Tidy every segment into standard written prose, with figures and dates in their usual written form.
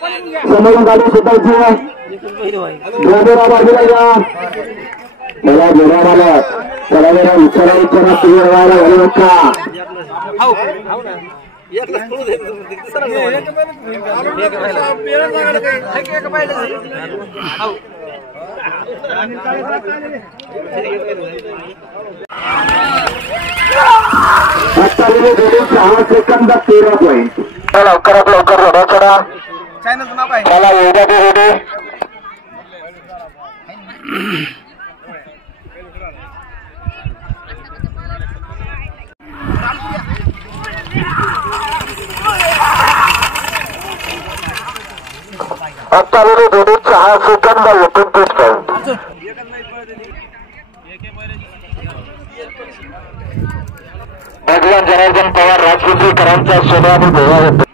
समोरून गाडी सुटायची ड्रायव्हर बाजूला या मला जोराला चला जरा विचारा तुम्ही व्हायला घालू नका आता 6 सेकंद 13 पॉईंट लवकरात लवकर रडा चढा चला एवढा रेडी आता 6 सेकंद 29 पॉईंट भगवान जनार्दन पवार राजपूतीकरांचा सोना आणि गोवा होतो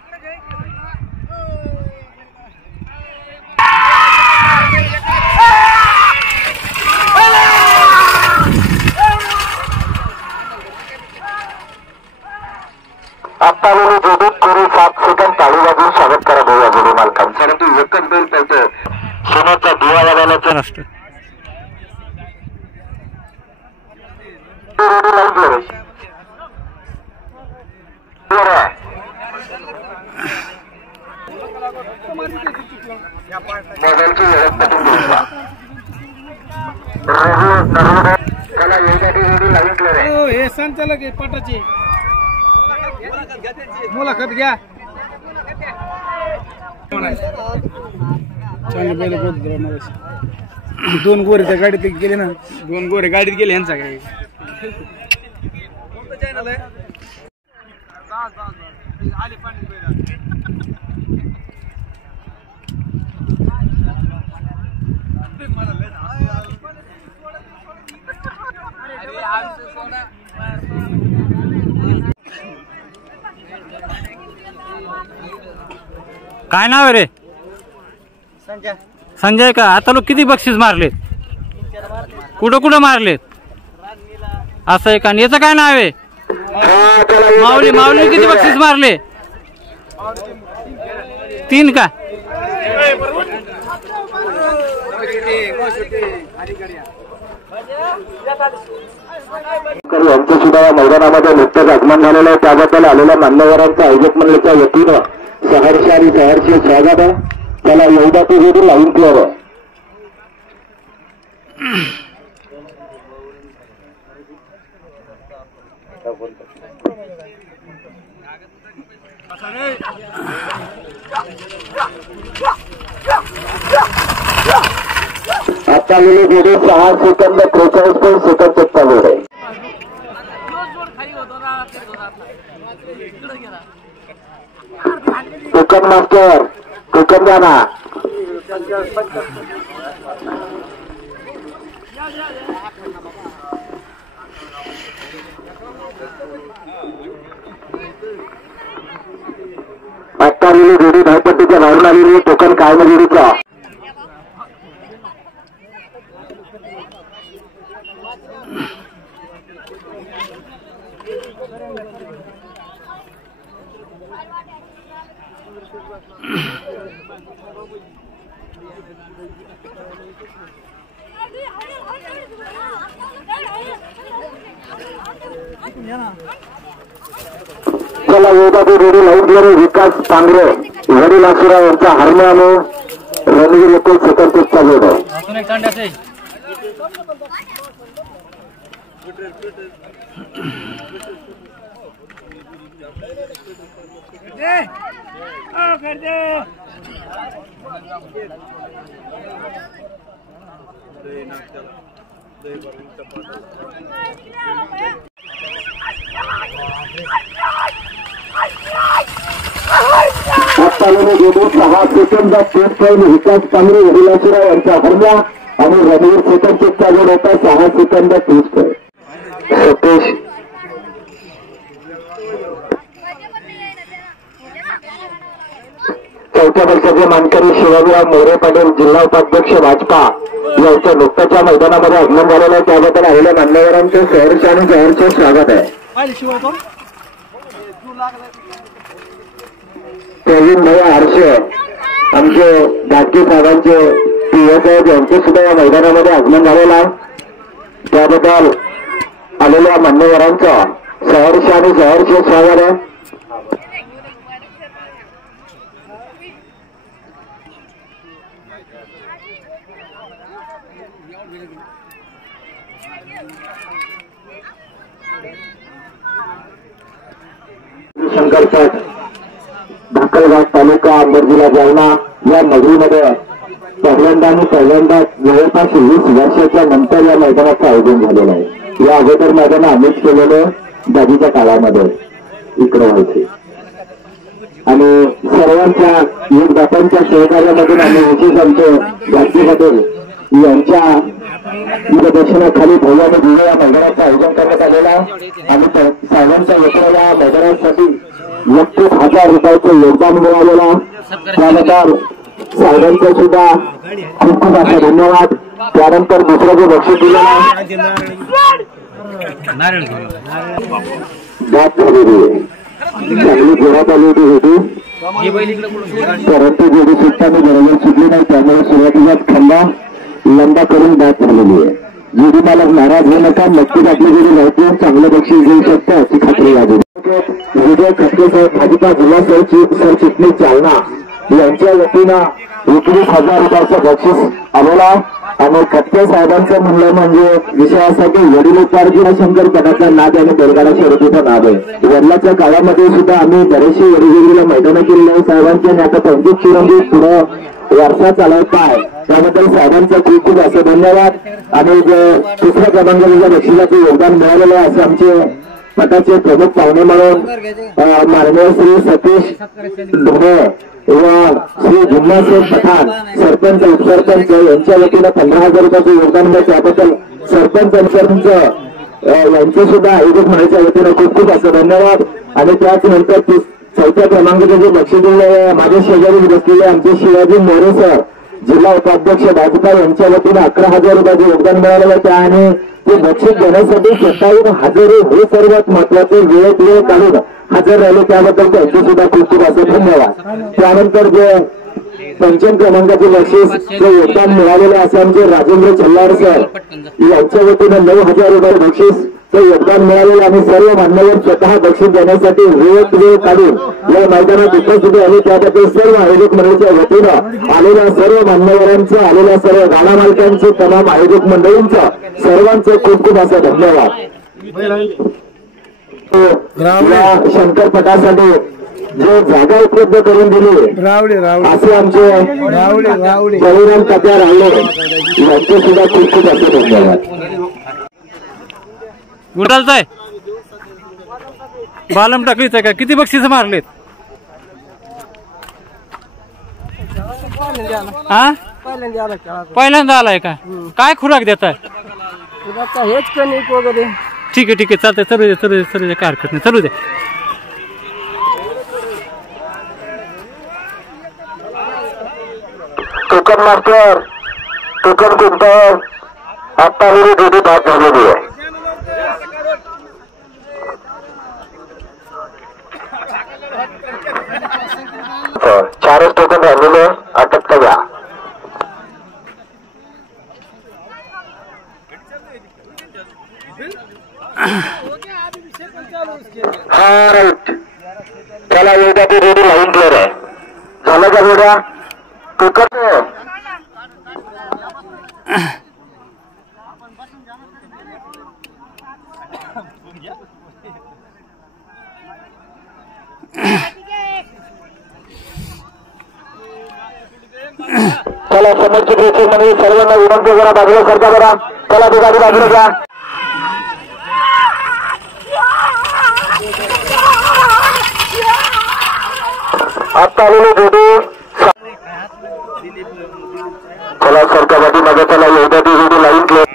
आता जोडीत पुढे 7 सेकंद ताळी वाजून स्वागत करा गोवा जोडी मालकांचं परंतु एकच बेल पडतो सोन्याचा दिवा वाजवण्याचा नसतो मोबाईलची व्यवस्था तुम्ही त्याला एवढ्या लागितलं रे हे संचालक आहे पाटाची मुलाखत घ्या दोन गोरे त्या गाडीत गेले ना 2 गोरे गाडीत गेले यांचा काय काय नाव आहे रे संजय का आता लोक किती बक्षीस मारले कुठं कुठं मारलेत असं आहे का याचं काय नाव आहे माऊली माऊली किती बक्षीस मारले 3 का यांचं सुद्धा या मैदानामध्ये नुकतंच आगमन झालेलं आहे त्याबद्दल आलेल्या मान्यवरांच्या आयोजक मंडळाच्या वतीनं सहर्ष आणि सहर्ष स्वागत आहे त्याला एवढा तो जोडी लाईन क्लिअर आहे आता जोडी 6 सेकंद 43 सेकंद चेकचा जोड आहे टोकन मास्टर टोकन द्या ना आता जोडी धावपट्टीच्या बाहेरून आलेली टोकन काय ना जोडीचा चला योगा रेडी लाईन विकास पांगरे वडील आसुरा यांचा हरण्याने रणवीर येथे सेकंड टेकचा जोड आहे जोडी 6 सेकंद 30 पॉईंट विकास पांगरे वडील आसुरा यांचा हरण्या आणि रणवीर सेकंड टेकचा जोड होता 6 सेकंद 30 पॉईंट सतीश चौथ्या वर्षाचे मानकरी शिवाजीराव मोरे पाटील जिल्हा उपाध्यक्ष भाजपा यांच्या नुकत्याच्या मैदानामध्ये आगमन झालेलं आहे त्याबद्दल आलेल्या मान्यवरांचे सहर्ष आणि सहर्ष स्वागत आहे प्रवीण भाई आरशे आमचे घाटगे साहेबांचे पीएस आहेत यांचे सुद्धा या मैदानामध्ये आगमन झालेलं आहे. त्याबद्दल आलेल्या मान्यवरांचा सहर्ष आणि सहर्ष स्वागत आहे. शंकरपट धाकलघाट तालुका अंबड जिल्हा जालना या नगरीमध्ये पहिल्यांदा जवळपास 20 वर्षाच्या नंतर या मैदानाचं आयोजन झालेलं आहे. या अगोदर मैदान आम्हीच केलेलं दादीच्या काळामध्ये इकडे व्हायचे आणि सर्वांच्या योगदात्यांच्या सहकार्यामधून आम्ही विशेष आमचे घाटगे पटेल यांच्या मार्गदर्शनाखाली भव्याने दिव्य या मैदानाचं आयोजन करण्यात आलेलं आहे. आणि साहेबांच्या वतीने या मैदानासाठी 31,000 रुपयाचं योगदान मिळालेलं आहे. त्यानंतर साहेबांचं सुद्धा खूप खूप असा धन्यवाद. त्यानंतर दुसरं जे बक्षीस दिलेलं आहे चांगली जोरात आली होती परंतु जोडी सुटताना बरोबर सुटली नाही. त्यामुळे सुरुवातीलाच खंडा लंबा करून बाद झालेली आहे. जोडी मालक नाराज होऊ नका. नक्कीच आपली जोडी लवकर चांगलं बक्षीस घेऊ शकते अशी खात्री आहे. विजय खटके साहेब भाजपा जिल्हा सरचिटणीस जालना यांच्या वतीनं 21,000 रुपयाचं बक्षीस आलेला. आणि खटके साहेबांचं म्हणलं म्हणजे विषय असा की वडिलोपार्जित शंकरपटाचा नाद आणि बैलगाडा शर्यतीचा नाद आहे. वडिलाच्या काळामध्ये सुद्धा आम्ही बरेचसे वेगवेगळ्या मैदानं केलेले आहे साहेबांचे आणि आता 25 चिरंजीव पुढं वारसा चालवता आहे. त्याबद्दल साहेबांचा खूप खूप असं धन्यवाद. आणि तिसऱ्या क्रमांकाच्या बक्षिसाचं योगदान मिळालेलं आहे असं आमचे पटाचे प्रमुख पाहुणे म्हणून माननीय श्री सतीश ढोणे व श्री जिम्नासेब पठाण सरपंच उपसरपंच यांच्या वतीनं 15,000 रुपयाचं योगदान मिळतं. त्याबद्दल सरपंच यांचे सुद्धा आयोजक म्हणण्याच्या वतीनं खूप खूप असं धन्यवाद. आणि त्याच नंतर चौथ्या क्रमांकाचे जे बक्षीस दिले माझ्या शेजारी बसलेले आमचे शिवाजी मोरे सर जिल्हा उपाध्यक्ष भाजपा यांच्या वतीनं 11,000 रुपयाचे योगदान मिळालेलं आहे. आणि ते बक्षीस देण्यासाठी स्वतःहून हजर हे सर्वात महत्वाचे वेळ काढून हजर राहिले त्याबद्दल त्यांचे सुद्धा खूप खूप असं धन्यवाद. त्यानंतर जे 5 क्रमांकाचे बक्षीस योगदान मिळालेले असे आमचे राजेंद्र चल्लार सर यांच्या वतीनं 9,000 रुपये बक्षीस योगदान मिळालेलं. आणि सर्व मान्यवर स्वतः बक्षीस देण्यासाठी वेळ काढून या मैदानात उपस्थित आले त्याबद्दल सर्व आयोजक मंडळीच्या वतीनं आलेल्या सर्व मान्यवरांचं आलेल्या सर्व गाडा मालकांचं तमाम आयोजक मंडळींचं सर्वांचं खूप खूप असं धन्यवाद. या शंकरपटासाठी जे जागा उपलब्ध करून दिली असे आमचे बळीराम तात्या राहिले यांचे सुद्धा खूप खूप असं धन्यवाद. गुटालताय बालम टाकलीच का? किती बक्षीस मारलेत? हा पहिल्यांदा आलाय का? काय खुराक देताय? हेच कणिक वगैरे. ठीक आहे चालतंय. चलू दे काय हरकत नाही. चलू दे. टोकन मास्टर टोकन कुंटल आता जोडी बाद झालेली आहे. चारच टोकन राहिलेले अटक करा. चला एकदा ती रेडी लाईन क्लिअर आहे. झालं का जोड्या टोकन चला समोरची ड्रेसिंग मध्ये सर्वांना विनंती करा बाजूला सरका करा. चला ते गाडी बाजूला जा. आता आलेली जोडी चला सरका पाठीमागे. चला एकदा ती जोडी लाईन क्लिअर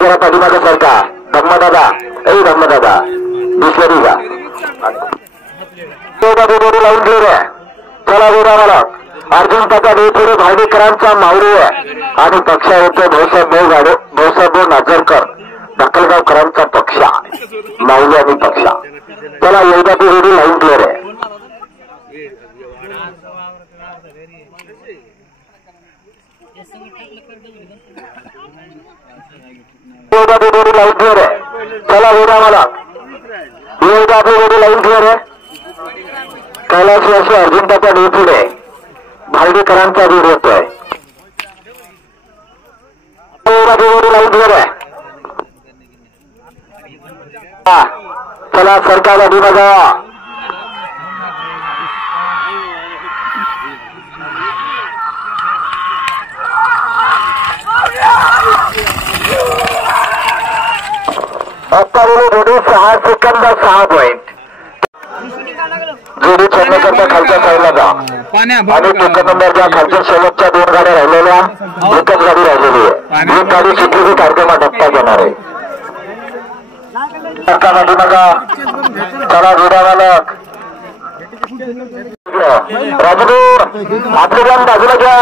जरा पाठीमागे सरका. धम्मदादा धम्मदादा दिसली का? जोडी लाईन क्लिअर आहे. चला जोडा मला अर्जुन काका देवपुरे भावडेकरांचा मावळी आहे आणि पक्षावरचे भाऊसाहेब नाझरकर धाकलगावकरांचा पक्ष मावली आणि पक्षा. चला एकदा ती जोडी लाईन क्लिअर आहे. जोडी लाईन क्लिअर आहे. चला वेळा मला आपली जोडी लाईन क्लिअर आहे. कैलासवासी अर्जुनताच्या दूर पुढे भालडीकरांचा दूर होतोय. जोडी लाईन क्लिअर आहे. चला सरकार आधी बघा. आत्तावरील जोडी 6 सेकंद 6 पॉइंट. जोडी चढण्याकरता खालच्या साईडला जा आणि टोकन नंबरच्या खालच्या शेवटच्या 2 गाड्या राहिलेल्या एकच गाडी राहिलेली आहे. एक गाडी सुटली की कार्यक्रमात धक्का घेणार आहे. धक्कामध्ये बघा. चला जोड्या मालक राजगुर आपली गाडी बाजूला घ्या.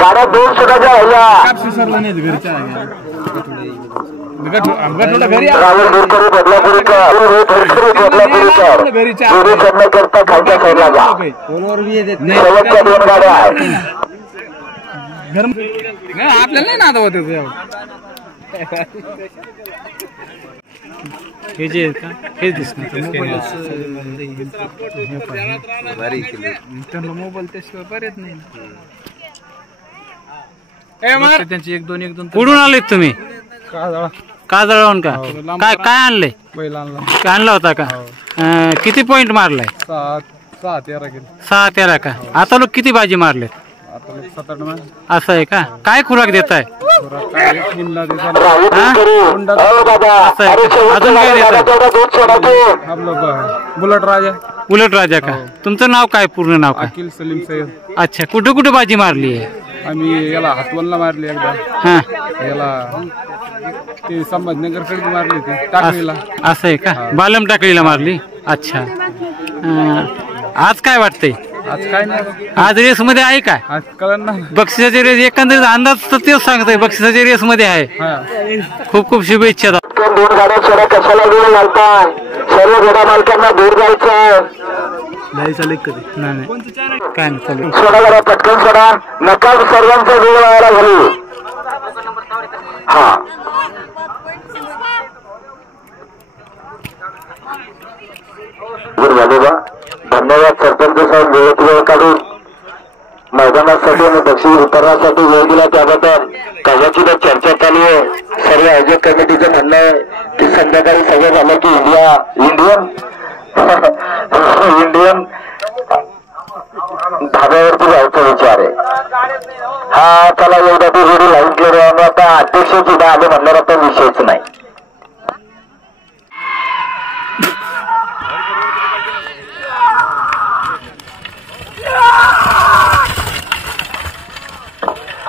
गाड्या 2 सुटाच्या राहिल्या. राहुल गुरकरी बदलापुरीकर जोडी चढण्याकरता खालच्या साईडला जा. शेवटच्या 2 गाड्या आहेत. आपल्याला नाही नादा होते हे जे आहेत का हेच दिसणार मोबाईल त्याशिवाय बरेच नाही. त्यांची 1-2 कुठून आलेत तुम्ही? काजळावून का? काय काय आणलंय? बैल आणला. आणला होता का? किती पॉइंट मारलाय? 6-13 का? आता लोक किती बाजी मारले? असं आहे का? काय खुराक देत आहे? अजून काय देत? बुलेट राजा का? तुमचं नाव काय? पूर्ण नाव काय? अखिल सलीम सय्यद. अच्छा, कुठे कुठे बाजी मारली आहे? आम्ही याला हातवलला मारली एकदा. हा, याला ते संभाजीनगर कडे मारली होती टाकळीला. असं आहे का? बालम टाकळीला मारली. अच्छा, आज काय वाटतंय? आज काय नाही. आज रेस मध्ये आहे काय? आज कळण नाही. बक्षिसाची रेस एकंदरीत अंदाज तर तेच सांगतोय बक्षिसाची रेस मध्ये आहे. खूप खूप शुभेच्छा. 2 गाड्या सोडा कशाला वेळ घालताय? सर्व घोडा मालकांना दूर जायचं नाही काय नाही चालेल. सोडा जरा पटकन सोडा. नका सर्वांचा वेळ व्हायला घालू. हा झाले बा. धन्यवाद सरपंच साहेब वेळेत वेळ काढून मैदानासाठी आणि बक्षीस वितरणासाठी वेळ दिला त्याबद्दल. कशाची तर चर्चा चालू आहे. सर्व आयोजक कमिटीचं म्हणणं आहे की संध्याकाळी सगळं झालं की इंडियन धाब्यावरती जायचा विचार आहे. हा चला एवढ्या ती जोडी लाईन क्लिअर आहे आणि आता अध्यक्ष सुद्धा आले म्हणणार आता विषयच नाही.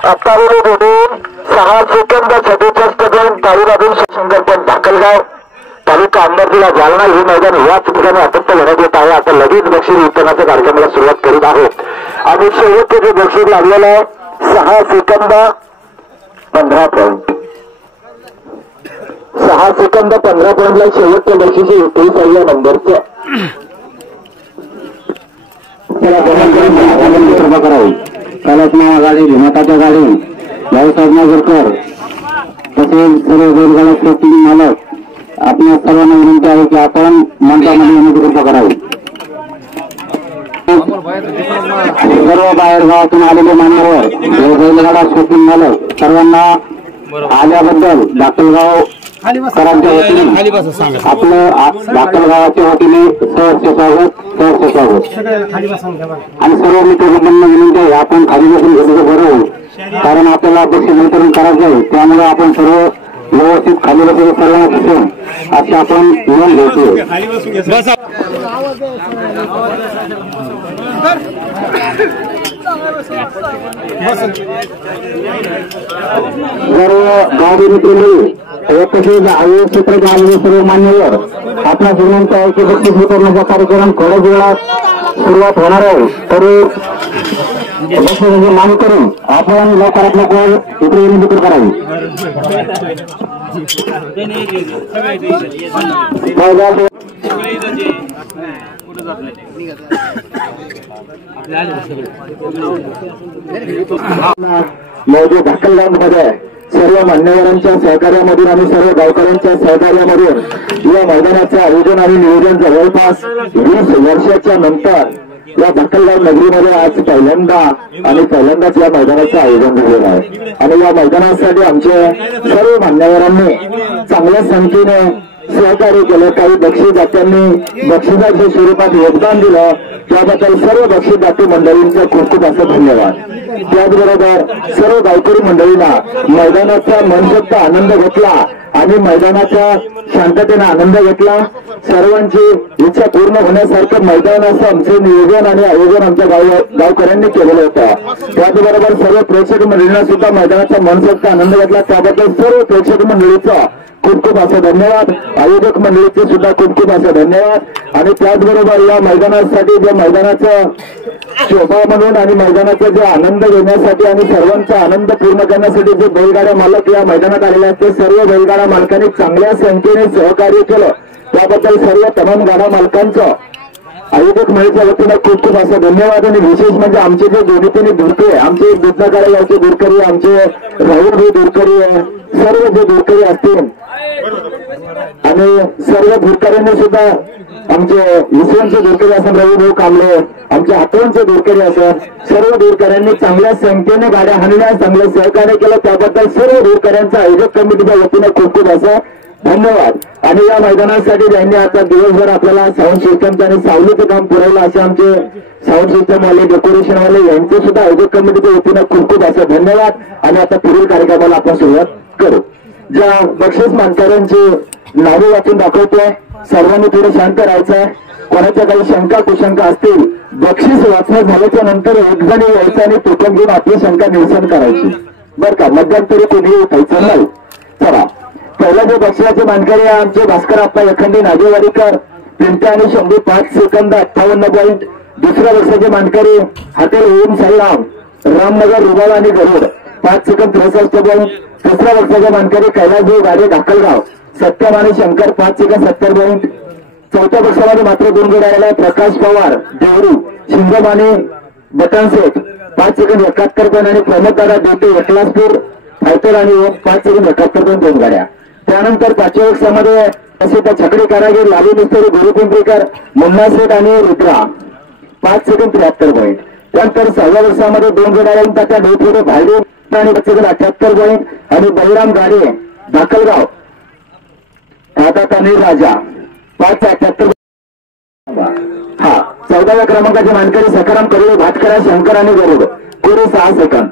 आत्तावरील जोडी 6 सेकंद 46 पर्यंत तालुकातून शिवशंकर पण धाकलगाव तालुका अंबरजीला जालना हे मैदान याच ठिकाणी अत्यंत घेण्यात येत आहे. आता लगेच बक्षीस वितरणाच्या कार्यक्रमाला सुरुवात करीत आहोत आणि शेवटचे जे बक्षीस लागलेलं आहे 6 सेकंद 15 पॉइंट. 6 सेकंद 15 पॉइंटला शेवटच्या बक्षीस 21व्या नंबरचं. कृपा करावी. कलात्मा गाडी भीमाताच्या गाडी भाऊसाहेब नागरकर तसेच सर्व बैलगाडा शोटिंग मालक आपल्या सर्वांना विनंती आहे की आपण मंचामध्ये येण्याची कृपा करावी. सर्व बाहेर गावातून आलेले मान्यवर बैलगाडा शोटिंग मालक सर्वांना आल्याबद्दल दाखलगाव सरांच्या वतीने आपलं दाखलगावाच्या वतीने सहर्ष स्वागत आणि सर्व मित्रमंडळांना विनंती आहे आपण खाली बसून घेतलं बरं होईल. कारण आपल्याला बक्षीस वितरण करायचं आहे. त्यामुळे आपण सर्व व्यवस्थित खाली बसून सर्वांना दिसेल अशी आपण नोंद घेतो. सर्व गाडी मित्र तसेच आयोग क्षेत्राचे आलेले सर्व मान्यवर आपल्या विनंती आहे की बक्षीस वितरणाचा कार्यक्रम थोड्याच वेळात सुरुवात होणार आहे. तरी बक्षिसाचे मान करून आपण लवकरात लवकर इकडे विनंती करावी. मौजे धाकलगाव मध्ये सर्व मान्यवरांच्या सहकार्यामधून आणि सर्व गावकऱ्यांच्या सहकार्यामधून या मैदानाचं आयोजन आणि नियोजन जवळपास 20 वर्षाच्या नंतर या धाकलगाव नगरीमध्ये आज पहिल्यांदाच या मैदानाचं आयोजन झालेलं आहे आणि या मैदानासाठी आमचे सर्व मान्यवरांनी चांगल्या संख्येने सहकार्य केलं. काही बक्षीसदात्यांनी बक्षिसाच्या स्वरूपात योगदान दिलं, त्याबद्दल सर्व बक्षीसदाते मंडळींचं खूप खूप असं धन्यवाद. त्याचबरोबर सर्व गावकरी मंडळींना मैदानाचा मनसोक्त आनंद घेतला आणि मैदानाच्या शांततेने आनंद घेतला. सर्वांची इच्छा पूर्ण होण्यासारखं मैदानाचं आमचं नियोजन आणि आयोजन आमच्या गावकऱ्यांनी केलेलं होतं. त्याचबरोबर सर्व प्रेक्षक मंडळींना सुद्धा मैदानाचा मनसोक्त आनंद घेतला, त्याबद्दल सर्व प्रेक्षक मंडळीचं खूप खूप असं धन्यवाद. आयोजक मंडळीचे सुद्धा खूप खूप असं धन्यवाद. आणि त्याचबरोबर या मैदानासाठी जे मैदानाचं शोभा म्हणून आणि मैदानाचा जे आनंद घेण्यासाठी आणि सर्वांचा आनंद पूर्ण करण्यासाठी जे बैलगाड्या मालक या मैदानात आलेले आहेत ते सर्व बैलगाडा मालकांनी चांगल्या संख्येने सहकार्य केलं, त्याबद्दल सर्व तमाम गाडा मालकांचं आयोजक मंडळीच्या वतीनं खूप खूप असं धन्यवाद. आणि विशेष म्हणजे आमचे जे दोन्ही दुरकरी, आमचे दुधनागाडा गावचे दुरकरी, आमचे राहुल भाई दुरकरी, सर्व जे दुरकरी असतील आणि सर्व दुरकऱ्यांनी सुद्धा आमचे विसवणचे दुरकरी असं रवी भाऊ कांबळे, आमच्या हातवणचे दुरकरी असं सर्व दुरकऱ्यांनी चांगल्या संख्येने गाड्या हाणण्यास चांगलं सहकार्य केलं, त्याबद्दल सर्व दुरकऱ्यांचं आयोजक कमिटीच्या वतीनं खूप खूप असं धन्यवाद. आणि या मैदानासाठी ज्यांनी आता दिवसभर आपल्याला साऊंड सिस्टमचं आणि सावलीचं काम पुरवलं असे आमचे साऊंड सिस्टम वाले, डेकोरेशन वाले यांचे सुद्धा आयोजक कमिटीच्या वतीनं खूप खूप असं धन्यवाद. आणि आता पुढील कार्यक्रमाला आपण सुरुवात करू. ज्या बक्षीस मानकऱ्यांची नावे वाचून दाखवतोय, सर्वांनी थोडं शांत राहायचंय. कोणाच्या काही शंका कुशंका असतील, बक्षीस वाचणं झाल्याच्या नंतर एक जण यायचं आणि टोकन घेऊन आपली शंका निरसन करायची, बरं का. मध्यंतरी कोणी उठायचं नाही. चला, पहिला जे बक्षिसाचे मानकरी आहे आमचे भास्कर आप्पा एखंडी नागेवाडीकर, पिंट्या आणि शंभू 5 सेकंद 58 पॉईंट. दुसऱ्या बक्षिसाचे मानकरी हॉटेल ओम सलाम, रामनगर, रुबाळ आणि गरुड 5 सेकंद 63 पॉईंट. तिसऱ्या बक्षिसाचे मानकरी कैलासभाऊ गाडे, धाकलगाव, सत्यम आणि शंकर 5 सेकंद 70 पॉईंट. चौथ्या बक्षामध्ये मात्र 2 गड आलेला प्रकाश पवार, देवरू, शिंगम आणि बटनसेठ 5 सेकंद 71 पॉईंट. आणि प्रमोद दादा देवटे, एकलासपूर, फायटर आणि 5 सेकंद 71 पॉईंट 2 गाड्या. त्यानंतर 5व्या बक्षामध्ये प्रसिद्ध छकडी कारागीर, लालू मिस्त्री, गुरुपिंपरीकर, मुन्ना शेठ आणि रुद्रा 5 सेकंद 73 पॉईंट. त्यानंतर 6व्या बक्षामध्ये 2 गड आले त्या ढोफोडे भायडे आणि 5 सेकंद 78 पॉईंट. आणि बळीराम गाडे, धाकलगाव, आता अनिल राजा 578. हा 14व्या क्रमांकाचे मानकरी सखाराम करुळे, भाटकरा, शंकर आणि गरुड, कोरे 6 सेकंद.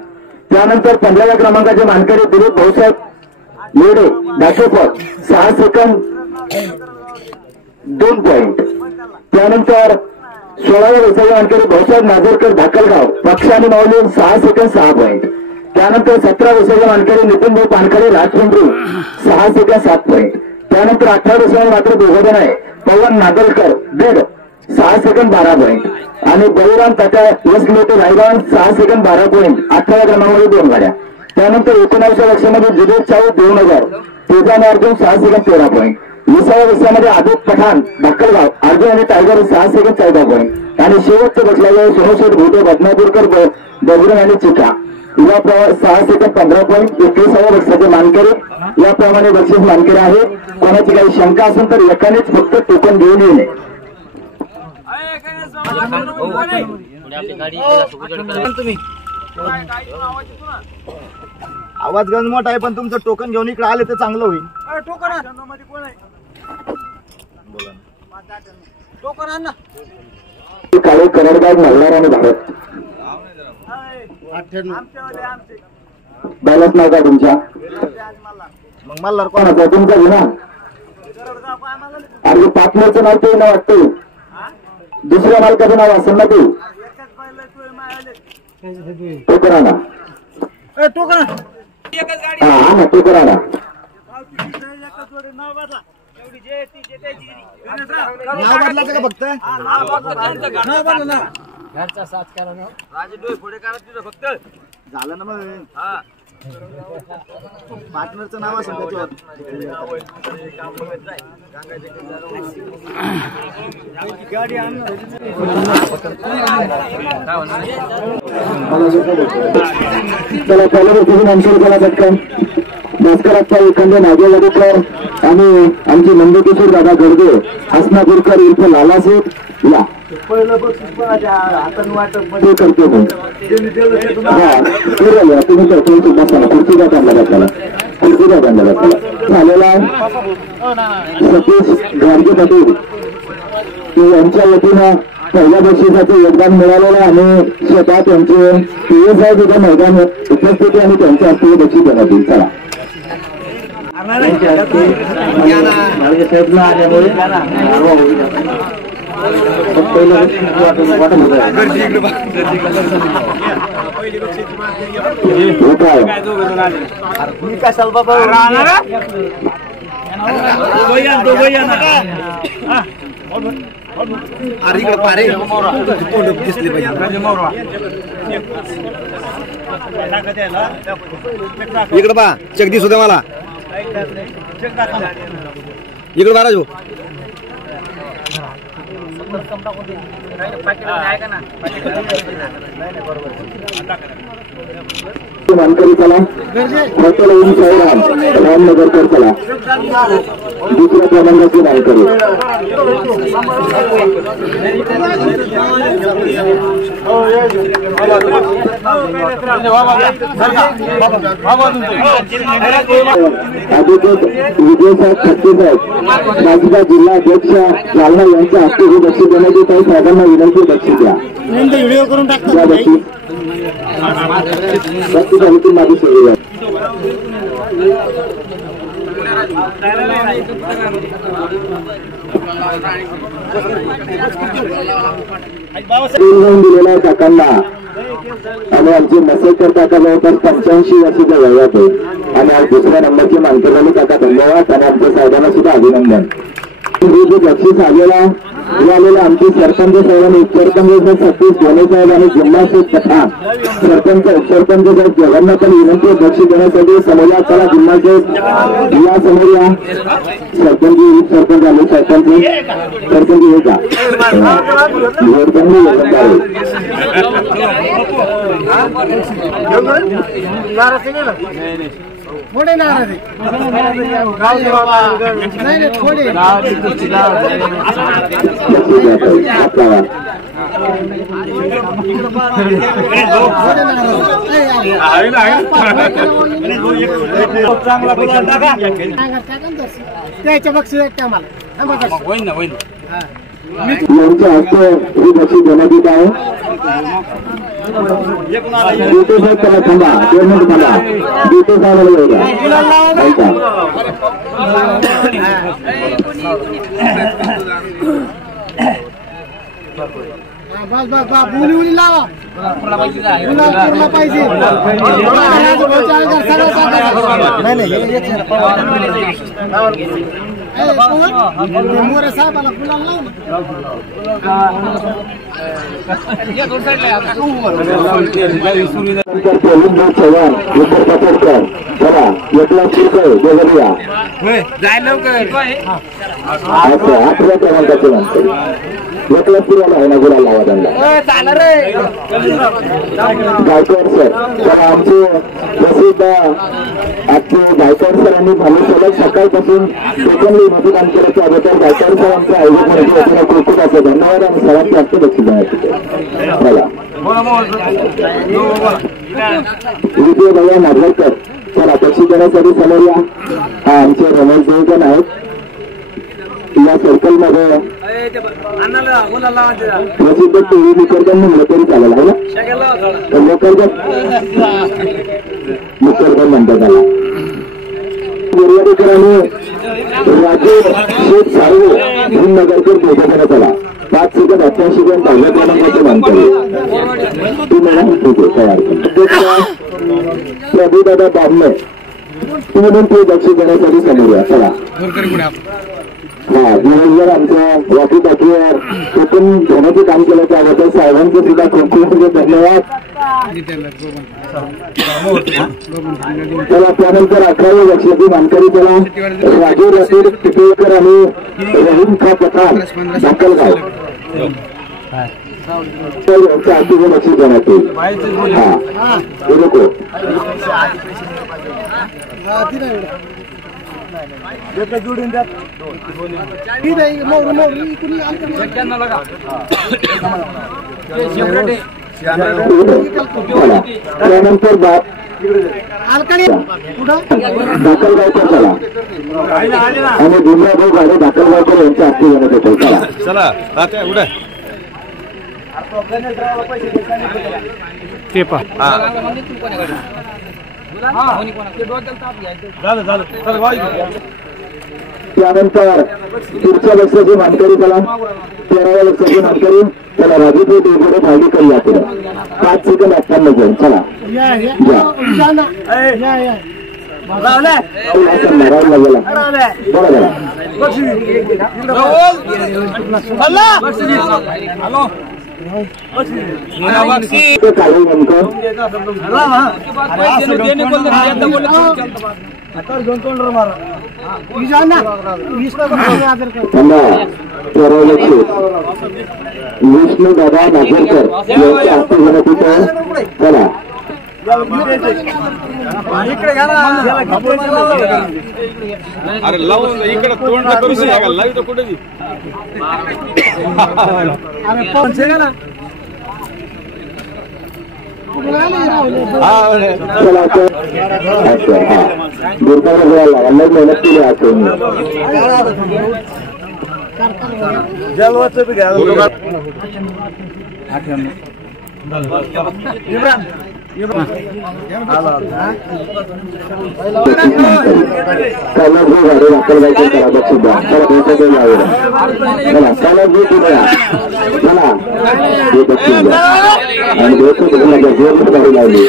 त्यानंतर 15व्या क्रमांकाचे मानकरी दिलीप भाऊसाहेब येडे, दाखेपर 6 सेकंद 2 पॉईंट. त्यानंतर 16व्या बक्षाचे मानकरी भाऊसाहेब नाझरकर, धाकलगाव, पक्ष आणि माऊली 6 सेकंद 6 पॉईंट. त्यानंतर 17 बक्षाचे मानकरी नितीन भाऊ पानखडे, राजपिंपरी 6 सेकंद 7 पॉईंट. त्यानंतर 18 बक्षामध्ये मात्र 2 जण आहे, पवन नादलकर, बेड 6 सेकंद 12 पॉईंट. आणि बळीराम तात्या यश लोटे, रायगाव 6 सेकंद 12 पॉईंट. 18व्या क्रमांकामध्ये 2 गाड्या. त्यानंतर 19व्या बक्षामध्ये जुबेद चाऊ, देवनगर, तेजान अर्जुन 6 सेकंद 13 पॉईंट. 20व्या बक्षामध्ये आदित पठाण, धाकलगाव, अर्जुन आणि टायगर 6 सेकंद 14 पॉईंट. आणि शेवटचं बसलेलं सोनशेठ भोटे, बदनापूरकर, बजरंग आणि चिका याप्रमाणे 6 सेकंद 15 पॉईंट. 21व्या बक्षाचे मानकरी याप्रमाणे बक्षीस मानकरी आहे. कोणाची काही शंका असेल तर एकानेच फक्त टोकन घेऊन येणे. आवाज गंज मोठा आहे पण तुमचं टोकन घेऊन इकडे आले तर चांगलं होईल. काळे, करडगाव, मल्हार आणि भारत बैलाच नाव का तुमच्या? मग मल्हार कोणाचा तुमचा घे ना. अरे पार्टनरचं नाव ते ना वाटतं, दुसऱ्या मालकाचं नाव असेल ना ते. तो करा ना, हा ना तो करा ना. नाव बदलायचं का फक्त? झालं ना मग. पार्टनरचं नाव असेल त्याच्यावर. चला चालू आमच्या चला पटकन भास्कराप्पा एखाद्या नागेवाडीकर आणि आमचे नंदकिशोर दादा गर्दे हसनापूरकर इथं लालासेठ या पहिलं बक्षीस पण हाताने वाटप ते करतो मग हा तुम्ही करतो सुद्धा चला खुर्ची द्या त्यांना बसायला खुर्ची द्या त्यांना बसायला झालेला सतीश गाडगे पाटील यांच्या वतीनं पहिल्या बक्षिसाचं योगदान मिळालेलं आणि स्वतः त्यांचे पीए साहेब उद्या मैदान उपस्थिती आणि त्यांच्या हस्ते बक्षीस देण्यात येईल. चला साहेबला आल्यामुळे मी कशाला बाबा अरे इकडे पारे तोंड दिसले पाहिजे. इकडे बा चेक दिसू दे मला. इकडे बा राजू मानकरी चला हॉटेल येऊन साईराम रामनगरकर चला दुसऱ्या क्रमांकाची मानकरी ॲडव्होकेट विजयसाहेब खट्टेसाहेब भाजपा जिल्हा अध्यक्ष जालना यांच्या हस्ते हे बक्षीस देण्याची काही साहेबांना विनंती बक्षीस द्या. व्हिडिओ करून टाकतो बक्षीस आली ती माझी सोडली आहे. दिलेला काकांना आणि आमचे मसेकर काका जवळपास 85 वर्षाच्या वयात आहे आणि आज दुसऱ्या नंबरचे मानकर झाले काका धन्यवाद आणि आमच्या साहेबांना सुद्धा अभिनंदन. जे बक्षीस आलेला आमचे सरपंच साहेबांनी उपसरपंच सतीश धोने साहेब आणि जिल्हाशेठ तथा सरपंच उपसरपंच साहेब दोघांना पण विनंती बक्षीस देण्यासाठी समोर चला. जिल्हाशेठ या समोर या. सरपंच उपसरपंच आले सरपंच हे का थोडे नाराज थोडे त्याच्या बक्षीस आम्हाला यांच्या हस्ते ही बक्षीस देण्यात येत आहे. बीटे साहेब त्याला थांबा 2 मिनिट थांबा. बीटे साहेबांना बस बस बा बुली उली लावा पाहिजे मोरे साहेबाला फुलाला लाव चव्हाण उत्तर पचडकर चला 1 लाख रुपये देवरिया अच्छा 8व्या क्रमांकाचे मानकरी 1 लाख रुपयाला आहे ना गुलाल लावा त्यांना. गायकवाड सर तर आमचे प्रसिद्ध आजचे गायकवाड सरांनी भालू सलग सकाळपासून सेकंडली मतदान केल्याच्या अगोदर गायकवाड सर आमच्या आयोजकांची वतीनं खूप खूप असे धन्यवाद आणि सर्वांचे हस्ते बक्षीस देण्यात येते. चला विजय भैया नागरकर चला बक्षीस देण्यासाठी समोर या. हा आमचे रमेश देवगण आहेत. या सर्कल मध्ये प्रसिद्ध टीव्ही मुकरदम म्हणलं तरी चालेल आहे ना. मुकरदम म्हणतात त्याला. गिरवाडीकरांनी राजेश शेठ साळवे भीमनगरकर दोघं आला 5 सेकंद 88 सेकंद 5व्या क्रमांकाचे मानकरी ती मला ठीक आहे तयार प्रभूदादा बामणे म्हणून ते बक्षीस देण्यासाठी समोर या. चला हा दिवसभर आमच्या वॉकी टॉकीवर टोकन घेण्याचे काम केलं त्याबद्दल साहेबांचे सुद्धा खूप खूप धन्यवाद. त्याला त्यानंतर 11वी वर्षाची मानकरी त्याला राजू रशीद टिपेकर आणि रहीम खा पठाण दाखलगाव यांच्या आर्थिक लक्ष देण्यात येईल. हा नको त्यानंतर दाखलगावकर चला आणि भीमराव गाडे दाखलगावकर यांच्या हस्ते घेण्यात येतो. चला ते पा त्यानंतर पुढच्या लक्षाची मानकरी त्याला 13व्या लक्षाची मानकरी त्याला राजूभाई देवगडे फायली करी जाते 5 सेकंद 58 जण. चला नारायण लागेला काढून नेमकं विष्णू दादा नागरकर यांच्या हस्ते घेण्यात येतं. चला अरे लावून इकडे तोंड करू शकतो कुठे मेहनत केली असेल गाडी दाखल करायचं सुद्धा चला आणि गाडी लावली.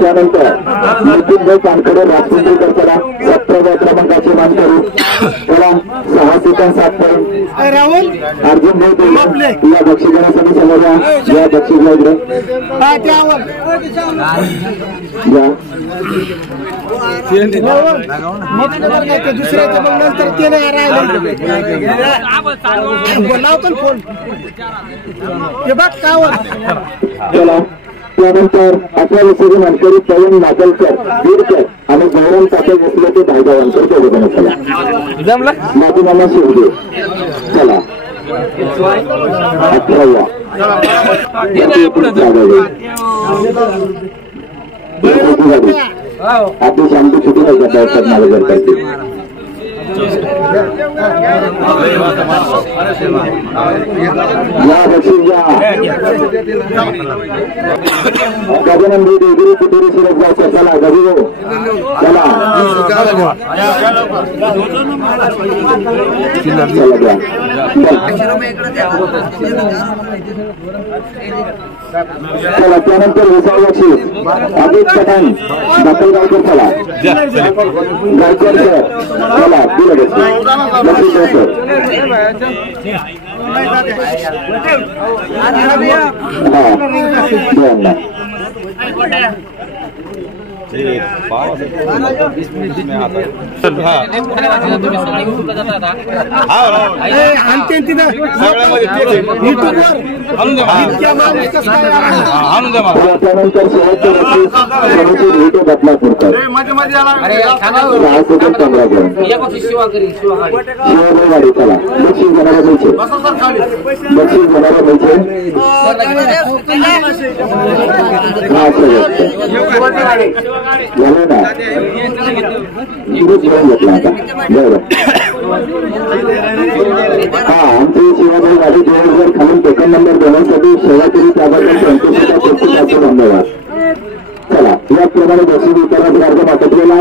त्यानंतर नितीनभाई पानखडे राजपिंपरीकर त्याला 17व्या क्रमांकाची मान करू. त्याला 6 सेकंद 7 पॉईंट. अर्जुनभाई या बक्षिसासाठी समोर या बक्षीसला इकडे दुसऱ्याच्या मग नंतर ते नाही बोलावतो फोन ते बघ कावर. त्यानंतर 11 वर्षाची मानकरी प्रवीण नागलकर बीडकर आणि गौरव तात्या घेतले ते भाईगावांकर दोघं चला मातुमामा शिवदे. चला 18व्या आपली शांती छुटी नाही करतात नागरकर करते. या बक्षीस घ्या गजानन देवगिरी कुटेरी सुरत चला गजी चला चला त्यानंतर 20 बक्षीस अजित पठाण दाखलगावकर चला गायकर सर चला दिलं बक्षीस त्यानंतर शेवटचे व्हिडिओ बदलापूरकर 6 सेकंद 15 गाडी चला बक्षीस घेणारा पाहिजे बक्षीस घेणारा पाहिजे. झालं ना घेऊन घेतला आता बरोबर. हा आमची शिवाजी गाडी दिवसभर खालून टोकन नंबर देण्यासाठी सेवा केली त्याबद्दल संतोषाचा धन्यवाद. चला याप्रमाणे बक्षीस वितरणाचा कार्यक्रम आटोपलेला.